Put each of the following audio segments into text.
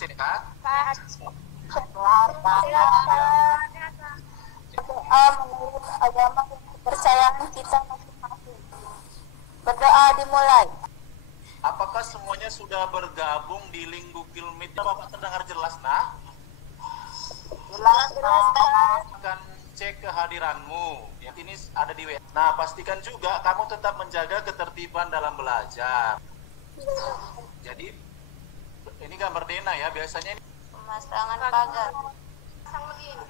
sehat kan? Sehat, Pak. Berdoa menurut agama dan kepercayaan kita masing-masing. Berdoa dimulai. Apakah semuanya sudah bergabung di link Google Meet? Bapak terdengar jelas, nak? Jelas, Pak. Akan cek kehadiranmu. Ya, ini ada di WA. Nah, pastikan juga kamu tetap menjaga ketertiban dalam belajar. Jadi, ini gambar Dena ya. Biasanya ini Pemasangan pagar.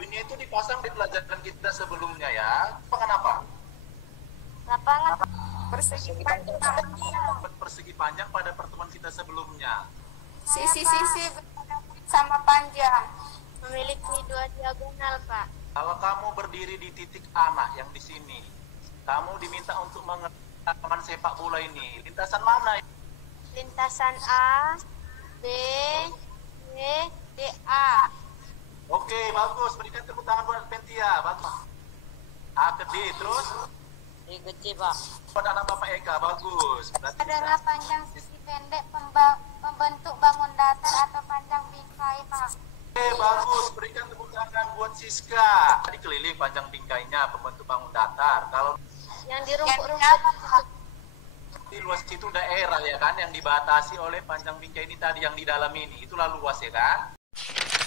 ini itu dipasang di pelajaran kita sebelumnya ya. Kenapa? Lapangan persegi panjang. Persegi panjang pada pertemuan kita sebelumnya. Sisi-sisi sama panjang. Memiliki dua diagonal, Pak. Kalau kamu berdiri di titik A yang di sini, kamu diminta untuk mengenalkan sepak bola ini. Lintasan mana? Lintasan A, B, C, D, A. Oke, bagus. Berikan tepuk tangan buat Pentia. Bagus. A ke D, terus? D ke C, Pak. Buat anak Bapak Eka, bagus. Berarti Adalah panjang sisi pendek pembentuk bangun datar atau panjang bingkai, Pak. Oke, bagus. Berikan tepuk tangan buat Siska. Tadi keliling panjang bingkainya, pembentuk bangun datar. Kalau Yang di rumput-rumput. di luas itu daerah ya kan, yang dibatasi oleh panjang bingkai ini tadi yang di dalam ini. Itulah luas ya kan.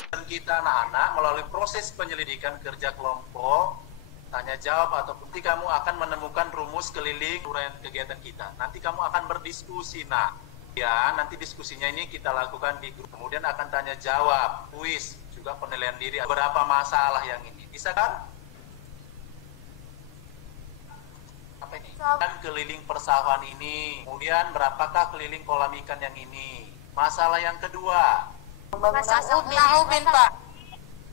Dan kita anak-anak melalui proses penyelidikan kerja kelompok, tanya jawab ataupun nanti kamu akan menemukan rumus keliling uraian kegiatan kita. Nanti kamu akan berdiskusi. Nah, ya nanti diskusinya ini kita lakukan di grup. Kemudian akan tanya jawab, kuis, juga penilaian diri. Berapa masalah yang ini? Bisa kan? Apa ini? Dan keliling persawahan ini. Kemudian berapakah keliling kolam ikan yang ini? Masalah yang kedua. Masang ubin, Pak.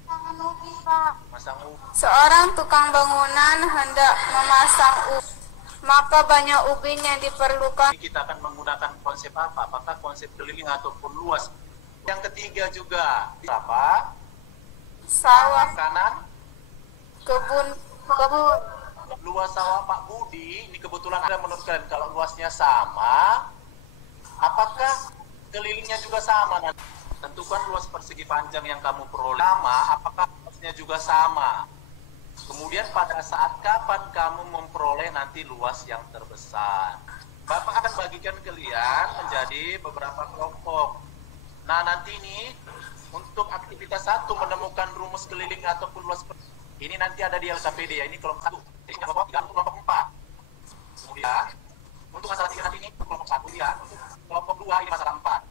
Masang ubin, Pak. Masang ubin. Seorang tukang bangunan hendak memasang ubin, maka banyak ubin yang diperlukan. Kita akan menggunakan konsep apa? Apakah konsep keliling ataupun luas? Yang ketiga juga. Apa? Sawah, Kanan. kebun. Luas sawah Pak Budi, ini kebetulan ada menurut kalian kalau luasnya sama, apakah kelilingnya juga sama? Tentukan luas persegi panjang yang kamu peroleh sama, apakah luasnya juga sama? Kemudian pada saat kapan kamu memperoleh nanti luas yang terbesar? Bapak akan bagikan kalian menjadi beberapa kelompok. Nah nanti ini untuk aktivitas 1 menemukan rumus keliling ataupun luas ini nanti ada di LKPD ya, ini kelompok 1. Jadi kelompok 3 untuk kelompok 4. Kemudian untuk masalah 3 nanti ini kelompok 1 ya, untuk kelompok 2 ini masalah 4.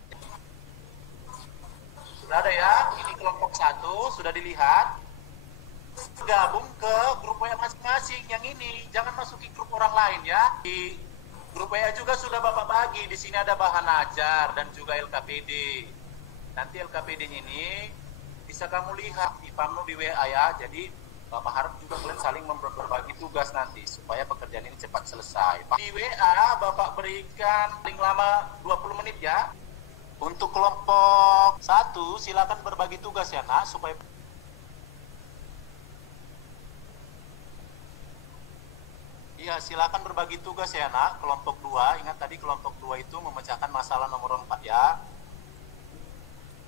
Sudah ada ya, ini kelompok 1 sudah dilihat. Gabung ke grup WA masing-masing yang ini, jangan masuki grup orang lain ya. Di grup WA juga sudah Bapak bagi, di sini ada bahan ajar dan juga LKPD. Nanti LKPD ini bisa kamu lihat di pamnu di WA ya. Jadi Bapak harap juga kalian saling berbagi tugas nanti supaya pekerjaan ini cepat selesai. Di WA Bapak berikan paling lama 20 menit ya. Untuk kelompok 1 silakan berbagi tugas ya nak supaya iya, silakan berbagi tugas ya nak. Kelompok 2, ingat tadi kelompok 2 itu memecahkan masalah nomor 4 ya.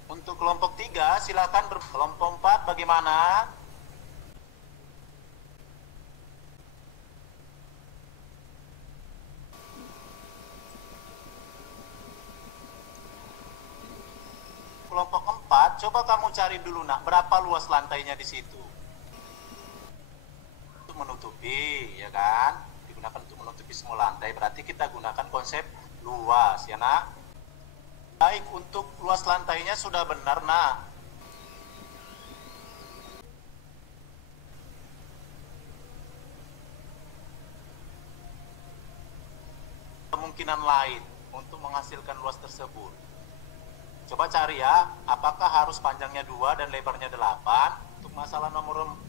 Untuk kelompok 3 silakan kelompok 4 bagaimana? Kelompok 4, coba kamu cari dulu nak, berapa luas lantainya di situ? Untuk menutupi, ya kan? Digunakan untuk menutupi semua lantai, berarti kita gunakan konsep luas, ya nak? Baik, untuk luas lantainya sudah benar, nak. Kemungkinan lain untuk menghasilkan luas tersebut. Coba cari ya, apakah harus panjangnya 2 dan lebarnya 8? Untuk masalah nomor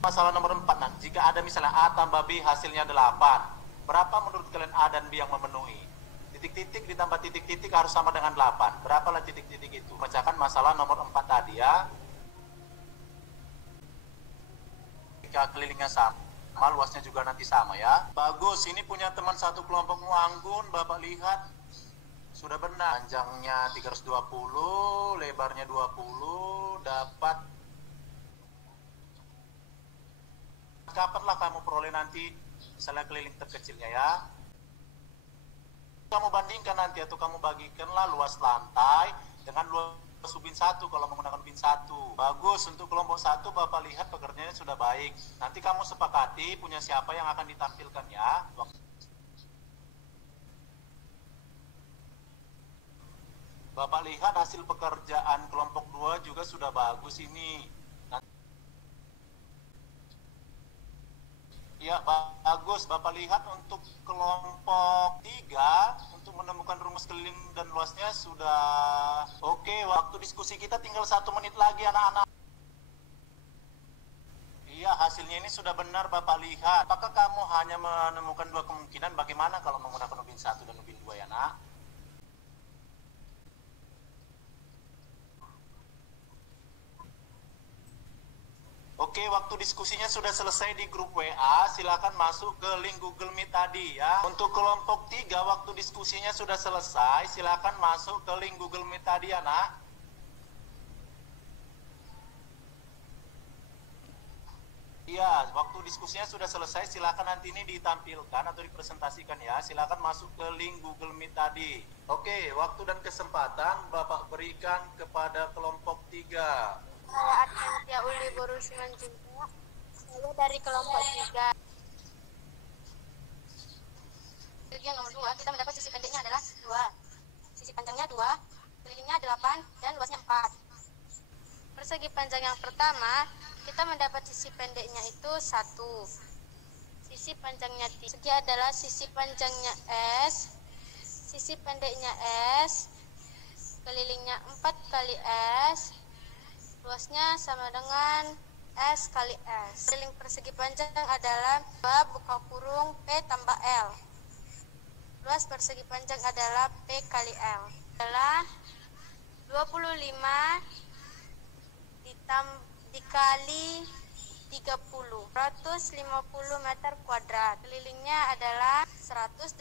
4 nanti jika ada misalnya A tambah B hasilnya 8, berapa menurut kalian A dan B yang memenuhi? Titik-titik ditambah titik-titik harus sama dengan 8. Berapalah titik-titik itu? Pecahkan masalah nomor 4 tadi ya. Jika kelilingnya sama, luasnya juga nanti sama ya. Bagus, ini punya teman satu kelompokmu Anggun, Bapak lihat Sudah benar. Panjangnya 320, lebarnya 20, dapat. Kapanlah kamu peroleh nanti misalnya keliling terkecilnya ya. Kamu bandingkan nanti atau kamu bagikanlah luas lantai dengan luas ubin 1 kalau menggunakan ubin 1. Bagus, untuk kelompok 1 Bapak lihat pekerjaannya sudah baik. Nanti kamu sepakati punya siapa yang akan ditampilkan ya. Bapak lihat hasil pekerjaan kelompok 2 juga sudah bagus ini. Ya, bagus. Bapak lihat untuk kelompok 3 untuk menemukan rumus keliling dan luasnya sudah oke. Waktu diskusi kita tinggal 1 menit lagi anak-anak. Iya, hasilnya ini sudah benar Bapak lihat. Apakah kamu hanya menemukan 2 kemungkinan? Bagaimana kalau menggunakan ubin 1 dan ubin 2 ya nak? Oke, waktu diskusinya sudah selesai di grup WA, silakan masuk ke link Google Meet tadi ya. Untuk kelompok 3, waktu diskusinya sudah selesai, silakan masuk ke link Google Meet tadi ya nak. Iya, waktu diskusinya sudah selesai, silakan nanti ini ditampilkan atau dipresentasikan ya. Silakan masuk ke link Google Meet tadi. Oke, waktu dan kesempatan Bapak berikan kepada kelompok 3. Saya Adventia Uli Borusman juga. Saya dari kelompok 3. Yang nomor 2, kita mendapat sisi pendeknya adalah 2. Sisi panjangnya 2, kelilingnya 8, dan luasnya 4. Persegi panjang yang pertama, kita mendapat sisi pendeknya itu 1. Sisi panjangnya 3. Segi adalah sisi panjangnya S, sisi pendeknya S, kelilingnya 4 kali S, luasnya sama dengan S kali S. Keliling persegi panjang adalah 2 buka kurung P tambah L. Luas persegi panjang adalah P kali L. Adalah 25 dikali 30. 150 meter kuadrat. Kelilingnya adalah 118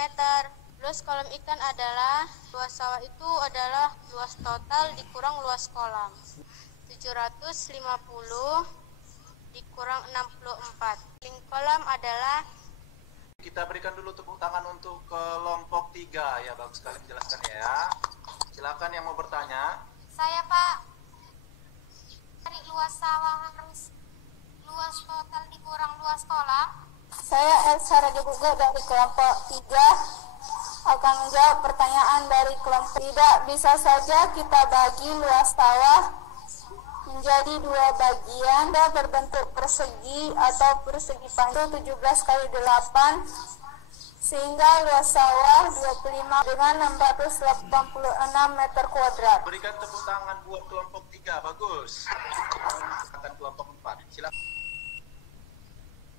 meter. Luas kolam ikan adalah, luas sawah itu adalah luas total dikurang luas kolam. 750 dikurang 64. Link kolam adalah. Kita berikan dulu tepuk tangan untuk kelompok 3 ya, bagus sekali menjelaskan ya. Silakan yang mau bertanya. Saya Pak, dari luas sawah harus luas total dikurang luas kolam. Saya Elsa Rajabuga dari kelompok 3. Akan menjawab pertanyaan dari kelompok. Tidak, bisa saja kita bagi luas sawah menjadi 2 bagian dan berbentuk persegi atau persegi panjang 17 kali 8 sehingga luas sawah 25 dengan 686 meter kuadrat. Berikan tepuk tangan buat kelompok 3, bagus. Akan kelompok 4, silakan.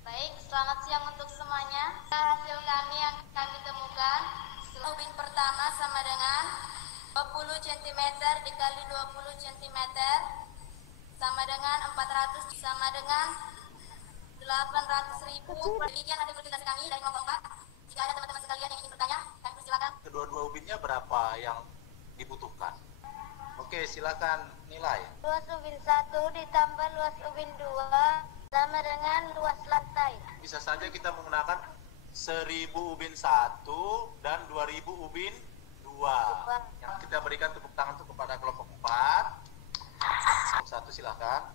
Baik, selamat siang untuk semuanya. Hasil kami yang kami temukan, ubin pertama sama dengan 20 cm dikali 20 cm sama dengan 400 sama dengan 800.000. Demikian hasil presentasi kami dari kelompok 4. Jika ada teman-teman sekalian yang ingin bertanya, kami persilakan. Kedua-dua ubinnya berapa yang dibutuhkan? Oke, silakan nilai. Luas ubin 1 ditambah luas ubin 2 sama dengan luas lantai. Bisa saja kita menggunakan 1000 ubin 1 dan 2000 ubin 2. Yang kita berikan tepuk tangan untuk kepada kelompok 4. Kelompok 1 silakan.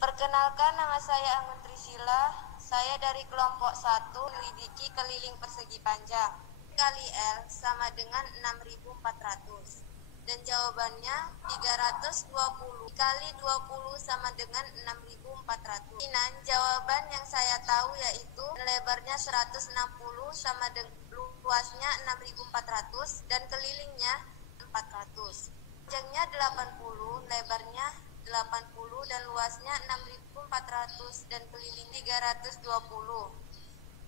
Perkenalkan, nama saya Anggun Trisila. Saya dari kelompok 1 menyelidiki keliling persegi panjang. Kali L sama dengan 6.400. Dan jawabannya 320 kali 20 sama dengan 6.400. Dan jawaban yang saya tahu yaitu lebarnya 160 sama dengan luasnya 6.400 dan kelilingnya 400. Panjangnya 80, lebarnya 80 dan luasnya 6.400 dan keliling 320.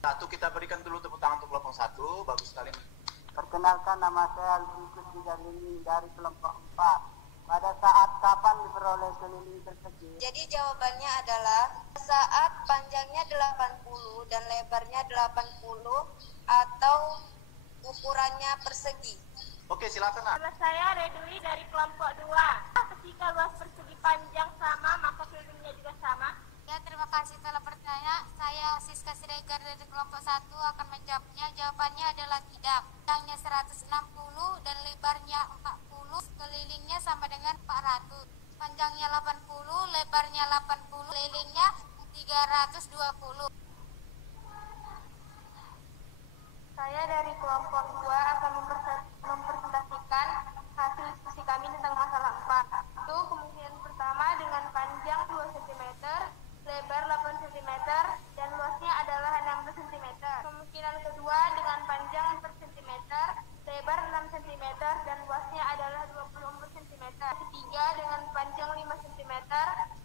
Satu, kita berikan dulu tepuk tangan untuk kelompok 1, bagus sekali. Perkenalkan, nama saya Alfikus Dijalini dari kelompok 4. Pada saat kapan diperoleh keliling persegi? Jadi jawabannya adalah saat panjangnya 80 dan lebarnya 80 atau ukurannya persegi. Oke, silakan Nak. Nama saya Redui dari kelompok 2. Ketika luas persegi panjang sama, maka kelilingnya juga sama. Ya, terima kasih telah bertanya. Saya Siska Siregar dari kelompok 1 akan menjawabnya. Jawabannya adalah tidak. Panjangnya 160 dan lebarnya 40, kelilingnya sama dengan 400. Panjangnya 80, lebarnya 80, kelilingnya 320. Saya dari kelompok 2 akan mempresentasikan hasil diskusi kami tentang masalah 4. Itu kemungkinan pertama dengan panjang 2 cm, lebar 8 cm, dan luasnya adalah 16 cm. Kemungkinan kedua dengan panjang 4 cm, lebar 6 cm, dan luasnya adalah 24 cm. Ketiga dengan panjang 5 cm,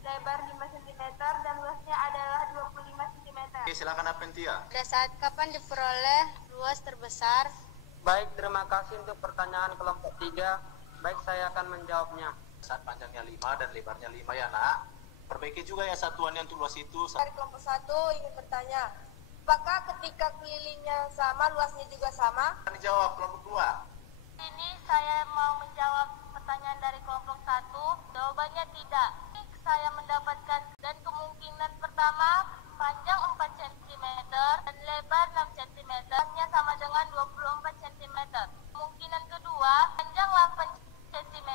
lebar 5 cm, dan luasnya adalah 25 cm. Oke, silakan Apentia. Pada saat kapan diperoleh luas terbesar? Baik, terima kasih untuk pertanyaan kelompok 3. Baik, saya akan menjawabnya. Saat panjangnya 5 dan lebarnya 5 ya Nak. Perbaiki juga ya satuannya untuk luas itu. Dari kelompok 1 ingin bertanya, apakah ketika kelilingnya sama, luasnya juga sama? Akan dijawab kelompok 2. Ini saya mau menjawab pertanyaan dari kelompok 1. Jawabannya tidak. Saya mendapatkan dan kemungkinan pertama panjang 4 cm dan lebar 6 cm, nya sama dengan 24 cm. Kemungkinan kedua, panjang 8 cm,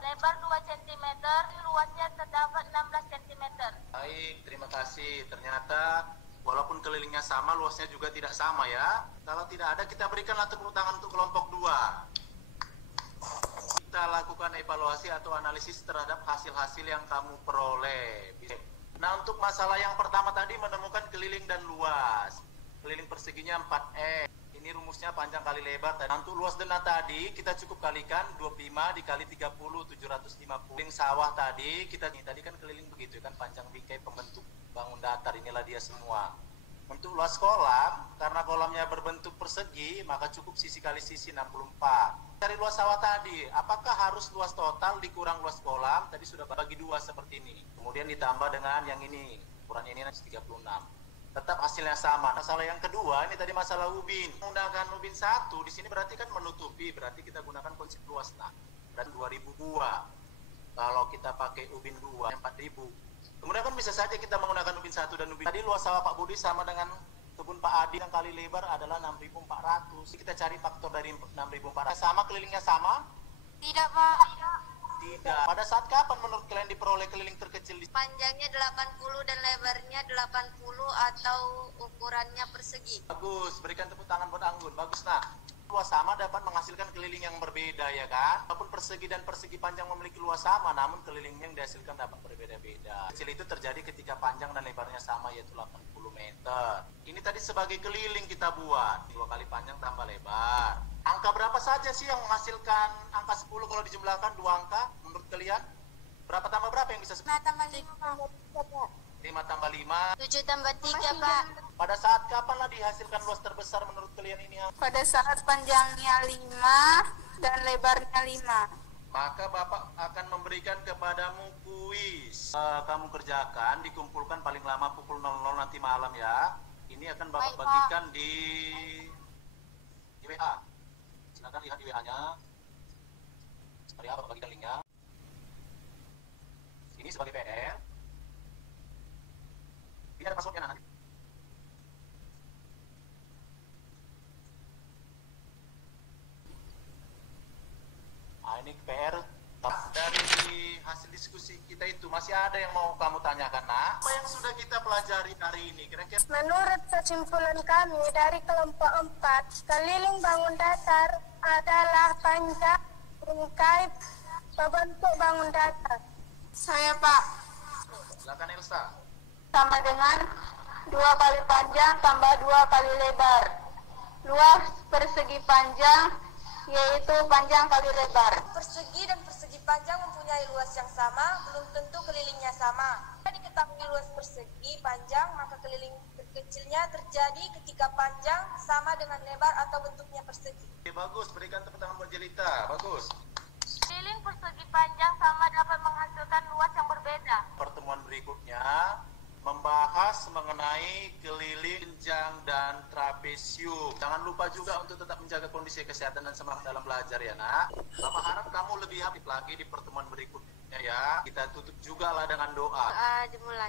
lebar 2 cm, luasnya terdapat 16 cm. Baik, terima kasih. Ternyata walaupun kelilingnya sama, luasnya juga tidak sama ya. Kalau tidak ada, kita berikanlah tepuk tangan untuk kelompok 2. Kita lakukan evaluasi atau analisis terhadap hasil-hasil yang kamu peroleh. Nah, untuk masalah yang pertama tadi menemukan keliling dan luas. Keliling perseginya 4E. Ini rumusnya panjang kali lebar. Nah, untuk luas denah tadi kita cukup kalikan 25 dikali 30, 750. Keliling sawah tadi, tadi kan keliling begitu kan, panjang bingkai pembentuk bangun datar. Inilah dia semua. Untuk luas kolam, karena kolamnya berbentuk persegi, maka cukup sisi kali sisi 64. Dari luas sawah tadi, apakah harus luas total dikurang luas kolam? Tadi sudah bagi dua seperti ini. Kemudian ditambah dengan yang ini, ukurannya ini 36. Tetap hasilnya sama. Masalah yang kedua, ini tadi masalah ubin. Menggunakan ubin 1, di sini berarti kan menutupi, berarti kita gunakan konsep luas. Nah, dan 2002. Kalau kita pakai ubin 2, 4000. Kemudian kan bisa saja kita menggunakan ubin 1 dan ubin. Tadi luas sawah Pak Budi sama dengan kebun Pak Adi yang kali lebar adalah 6.400. Kita cari faktor dari 6.400. Sama, kelilingnya sama? Tidak, Pak. Tidak. Pada saat kapan menurut kalian diperoleh keliling terkecil? Panjangnya 80 dan lebarnya 80 atau ukurannya persegi. Bagus, berikan tepuk tangan buat Anggun. Bagus, nah. Luas sama dapat menghasilkan keliling yang berbeda ya kan? Walaupun persegi dan persegi panjang memiliki luas sama, namun keliling yang dihasilkan dapat berbeda-beda. Kecil itu terjadi ketika panjang dan lebarnya sama, yaitu 80 meter. Ini tadi sebagai keliling kita buat. 2 kali panjang tambah lebar. Angka berapa saja sih yang menghasilkan angka 10 kalau dijumlahkan 2 angka? Menurut kalian? Berapa tambah berapa yang bisa? 5 tambah 5, Pak. 5 tambah 5. 7 tambah 3, Pak. Pada saat kapanlah dihasilkan luas terbesar menurut kalian ini? Pada saat panjangnya 5 dan lebarnya 5. Maka Bapak akan memberikan kepadamu kuis. Kamu kerjakan, dikumpulkan paling lama pukul 00 nanti malam ya. Ini akan Bapak bagikan di WA. Silakan lihat di WA-nya. Seperti apa Bapak bagikan linknya. Ini sebagai PR. Ini ada passwordnya nanti. Nah, ini PR. Dari hasil diskusi kita itu masih ada yang mau kamu tanyakan, Nak? Apa yang sudah kita pelajari hari ini? Kira-kira Menurut kesimpulan kami dari kelompok 4, keliling bangun datar adalah panjang bingkai pembentuk bangun datar. Saya, Pak. silakan Elsa. Sama dengan 2 kali panjang tambah 2 kali lebar. Luas persegi panjang yaitu panjang kali lebar. Persegi dan persegi panjang mempunyai luas yang sama, belum tentu kelilingnya sama. Jika diketahui luas persegi panjang, maka keliling terkecilnya terjadi ketika panjang sama dengan lebar atau bentuknya persegi. Oke, bagus, berikan tepuk tangan buat Jelita. Bagus. Keliling persegi panjang sama dapat menghasilkan luas yang berbeda. Pertemuan berikutnya membahas mengenai keliling panjang dan trapesium. Jangan lupa juga untuk tetap menjaga kondisi kesehatan dan semangat dalam belajar ya nak. Bapak harap kamu lebih aktif lagi di pertemuan berikutnya ya. Kita tutup juga lah dengan doa. Dimulai.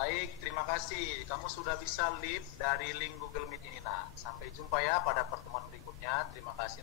Baik, terima kasih. Kamu sudah bisa live dari link Google Meet ini nak. Sampai jumpa ya pada pertemuan berikutnya. Terima kasih.